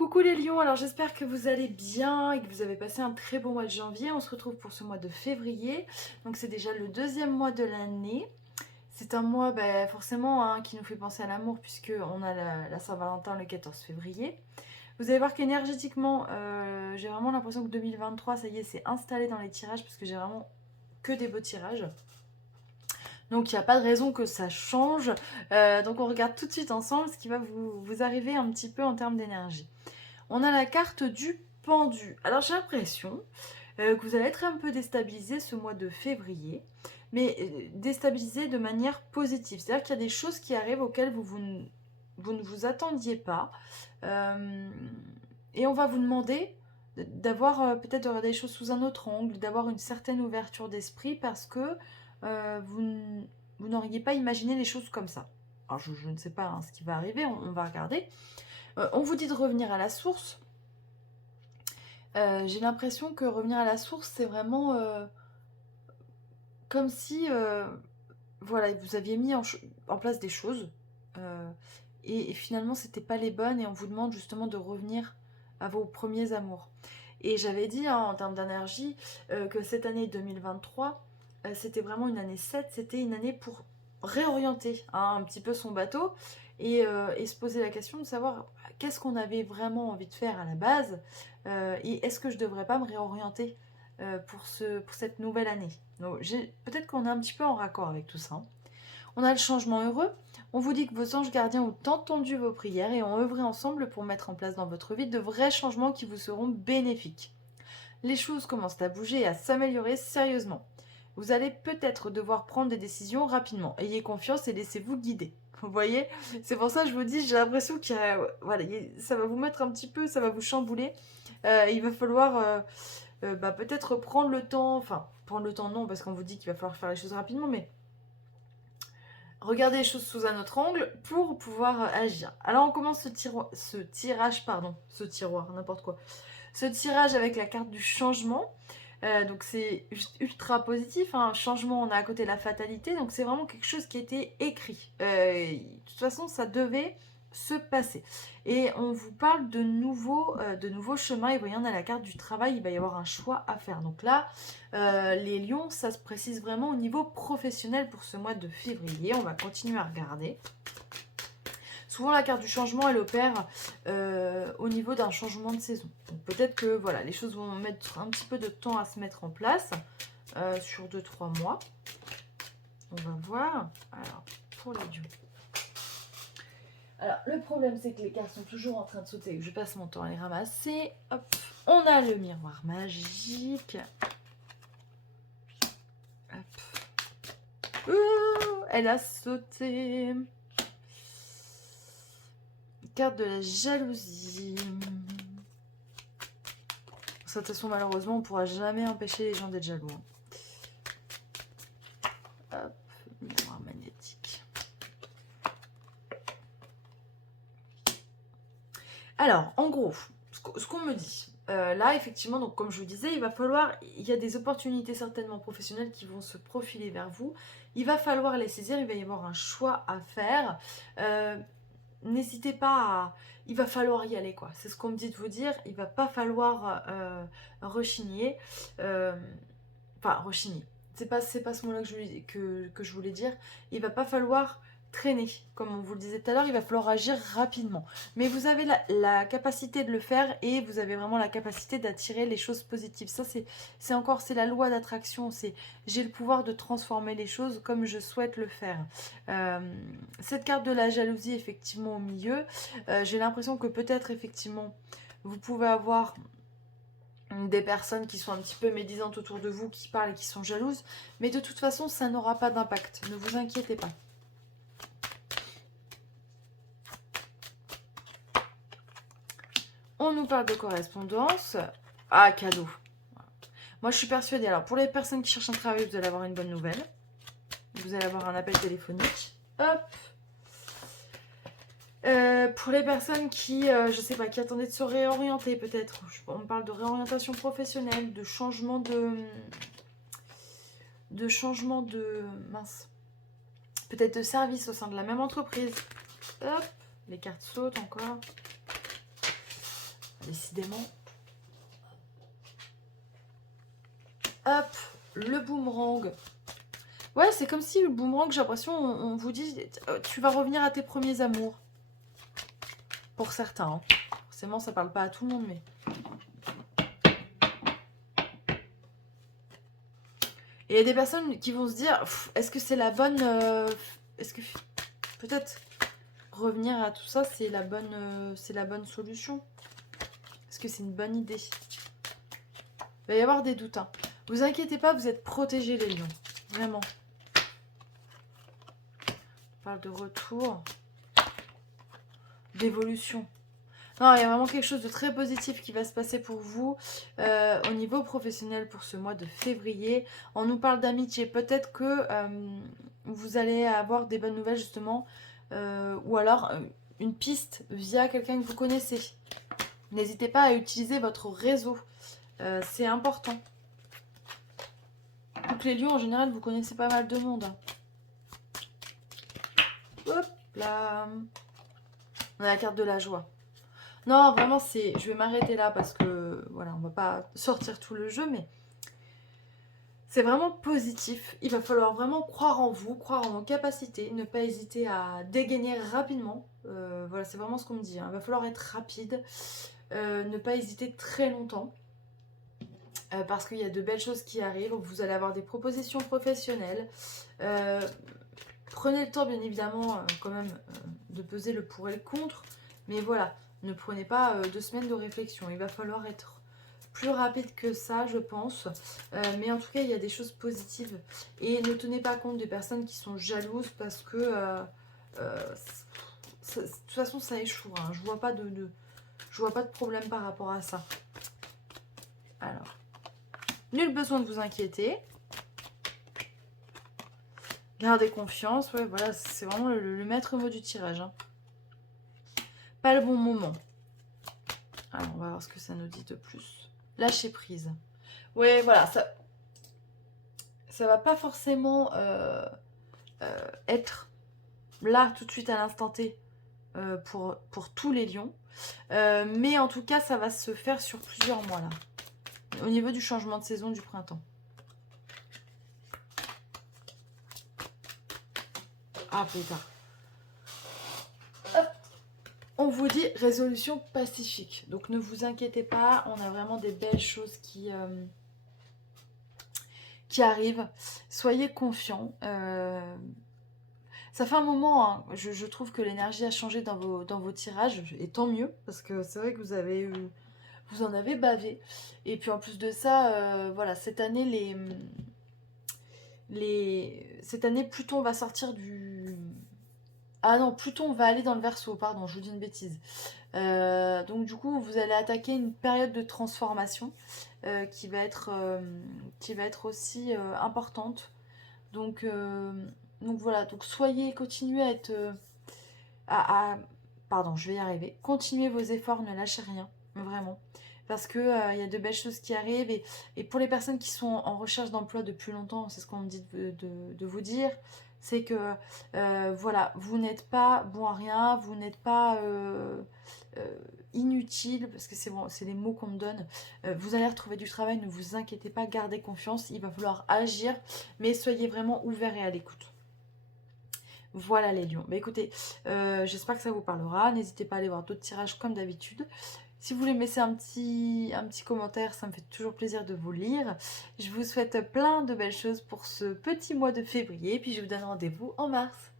Coucou les lions, alors j'espère que vous allez bien et que vous avez passé un très bon mois de janvier. On se retrouve pour ce mois de février, donc c'est déjà le deuxième mois de l'année. C'est un mois forcément qui nous fait penser à l'amour puisque on a la Saint-Valentin le 14 février. Vous allez voir qu'énergétiquement, j'ai vraiment l'impression que 2023, ça y est, c'est installé dans les tirages parce que j'ai vraiment que des beaux tirages. Donc il n'y a pas de raison que ça change. Donc on regarde tout de suite ensemble ce qui va vous arriver un petit peu en termes d'énergie. On a la carte du pendu. Alors j'ai l'impression que vous allez être un peu déstabilisé ce mois de février, mais déstabilisé de manière positive. C'est-à-dire qu'il y a des choses qui arrivent auxquelles vous ne vous attendiez pas. Et on va vous demander d'avoir peut-être de regarder les choses sous un autre angle, d'avoir une certaine ouverture d'esprit parce que vous n'auriez pas imaginé les choses comme ça. Alors je ne sais pas hein, ce qui va arriver, on va regarder. On vous dit de revenir à la source. J'ai l'impression que revenir à la source, c'est vraiment comme si voilà, vous aviez mis en place des choses et finalement, c'était pas les bonnes et on vous demande justement de revenir à vos premiers amours. Et j'avais dit hein, en termes d'énergie que cette année 2023, c'était vraiment une année 7, c'était une année pour réorienter hein, un petit peu son bateau et se poser la question de savoir qu'est-ce qu'on avait vraiment envie de faire à la base et est-ce que je devrais pas me réorienter pour cette nouvelle année. Donc, peut-être qu'on est un petit peu en raccord avec tout ça. On a le changement heureux. On vous dit que vos anges gardiens ont entendu vos prières et ont œuvré ensemble pour mettre en place dans votre vie de vrais changements qui vous seront bénéfiques. Les choses commencent à bouger et à s'améliorer sérieusement. Vous allez peut-être devoir prendre des décisions rapidement. Ayez confiance et laissez-vous guider. Vous voyez, c'est pour ça que je vous dis, j'ai l'impression que voilà, ça va vous mettre un petit peu, ça va vous chambouler. Il va falloir peut-être prendre le temps, enfin prendre le temps non parce qu'on vous dit qu'il va falloir faire les choses rapidement, mais regarder les choses sous un autre angle pour pouvoir agir. Alors on commence ce tirage, ce tiroir, n'importe quoi. Ce tirage avec la carte du changement. Donc c'est ultra positif, hein. Changement, on a à côté la fatalité, donc c'est vraiment quelque chose qui a été écrit. De toute façon, ça devait se passer. Et on vous parle de nouveaux chemins, et voyez, on a la carte du travail, il va y avoir un choix à faire. Donc là, les lions, ça se précise vraiment au niveau professionnel pour ce mois de février. On va continuer à regarder. Souvent, la carte du changement, elle opère au niveau d'un changement de saison. Donc peut-être que voilà, les choses vont mettre un petit peu de temps à se mettre en place sur 2-3 mois. On va voir. Alors, pour les dieux. Alors, le problème, c'est que les cartes sont toujours en train de sauter. Je passe mon temps à les ramasser. Hop, on a le miroir magique. Hop. Ouh, elle a sauté. Carte de la jalousie. De toute façon, malheureusement, on ne pourra jamais empêcher les gens d'être jaloux. Hop, miroir magnétique. Alors, en gros, ce qu'on me dit, là, effectivement, donc comme je vous disais, il y a des opportunités certainement professionnelles qui vont se profiler vers vous. Il va falloir les saisir, il va y avoir un choix à faire. N'hésitez pas à... Il va falloir y aller, quoi. C'est ce qu'on me dit de vous dire. Il va pas falloir rechigner. Enfin, rechigner. C'est pas ce mot-là que je voulais dire. Il va pas falloir traîner. Comme on vous le disait tout à l'heure, il va falloir agir rapidement. Mais vous avez la capacité de le faire et vous avez vraiment la capacité d'attirer les choses positives. Ça, c'est la loi d'attraction. J'ai le pouvoir de transformer les choses comme je souhaite le faire. Cette carte de la jalousie, effectivement, au milieu, j'ai l'impression que peut-être, effectivement, vous pouvez avoir des personnes qui sont un petit peu médisantes autour de vous, qui parlent et qui sont jalouses. Mais de toute façon, ça n'aura pas d'impact. Ne vous inquiétez pas. On nous parle de correspondance. Ah, cadeau. Moi, je suis persuadée. Alors, pour les personnes qui cherchent un travail, vous allez avoir une bonne nouvelle. Vous allez avoir un appel téléphonique. Hop. Pour les personnes qui, je sais pas, qui attendaient de se réorienter peut-être. On me parle de réorientation professionnelle, de changement de mince. Peut-être de service au sein de la même entreprise. Hop, les cartes sautent encore. Décidément. Hop, le boomerang. Ouais, c'est comme si le boomerang, j'ai l'impression, on vous dit, tu vas revenir à tes premiers amours. Pour certains. Hein. Forcément, ça parle pas à tout le monde, mais... Et il y a des personnes qui vont se dire, est-ce que c'est la bonne... est-ce que peut-être revenir à tout ça, c'est la bonne solution? Est-ce que c'est une bonne idée? Il va y avoir des doutes. Hein. Vous inquiétez pas, vous êtes protégés les lions. Vraiment. On parle de retour, d'évolution. Non, il y a vraiment quelque chose de très positif qui va se passer pour vous au niveau professionnel pour ce mois de février. On nous parle d'amitié. Peut-être que vous allez avoir des bonnes nouvelles justement ou alors une piste via quelqu'un que vous connaissez. N'hésitez pas à utiliser votre réseau. C'est important. Donc les lions, en général, vous connaissez pas mal de monde. Hop là. On a la carte de la joie. Non, vraiment, je vais m'arrêter là parce que, voilà, on va pas sortir tout le jeu, mais c'est vraiment positif. Il va falloir vraiment croire en vous, croire en vos capacités, ne pas hésiter à dégainer rapidement. Voilà, c'est vraiment ce qu'on me dit. Hein. Il va falloir être rapide, ne pas hésiter très longtemps. Parce qu'il y a de belles choses qui arrivent. Vous allez avoir des propositions professionnelles. Prenez le temps, bien évidemment, quand même, de peser le pour et le contre. Mais voilà, ne prenez pas 2 semaines de réflexion. Il va falloir être plus rapide que ça, je pense. Mais en tout cas, il y a des choses positives. Et ne tenez pas compte des personnes qui sont jalouses parce que... de toute façon, ça échoue. Hein. Je vois pas de problème par rapport à ça. Alors, nul besoin de vous inquiéter. Gardez confiance. Ouais, voilà, c'est vraiment le maître mot du tirage. Hein. Pas le bon moment. Alors, on va voir ce que ça nous dit de plus. Lâcher prise. Ouais, voilà, ça va pas forcément être là tout de suite à l'instant T pour tous les lions. Mais en tout cas, ça va se faire sur plusieurs mois là. Au niveau du changement de saison du printemps. Ah, putain. Hop. On vous dit résolution pacifique. Donc ne vous inquiétez pas, on a vraiment des belles choses qui arrivent. Soyez confiants. Ça fait un moment, hein, je trouve que l'énergie a changé dans vos tirages, et tant mieux, parce que c'est vrai que vous en avez bavé. Et puis en plus de ça, voilà, cette année, cette année, Pluton va sortir du... Ah non, Pluton va aller dans le Verseau, pardon, je vous dis une bêtise. Donc du coup, vous allez attaquer une période de transformation qui va être aussi importante. Donc voilà, donc continuez à être... pardon, je vais y arriver. Continuez vos efforts, ne lâchez rien, vraiment. Parce que y a de belles choses qui arrivent. Et pour les personnes qui sont en recherche d'emploi depuis longtemps, c'est ce qu'on me dit de vous dire, c'est que voilà, vous n'êtes pas bon à rien, vous n'êtes pas inutile, parce que c'est bon, c'est les mots qu'on me donne. Vous allez retrouver du travail, ne vous inquiétez pas, gardez confiance, il va falloir agir, mais soyez vraiment ouverts et à l'écoute. Voilà les lions. Bah écoutez, j'espère que ça vous parlera. N'hésitez pas à aller voir d'autres tirages comme d'habitude. Si vous voulez me laisser un petit commentaire, ça me fait toujours plaisir de vous lire. Je vous souhaite plein de belles choses pour ce petit mois de février. Puis je vous donne rendez-vous en mars.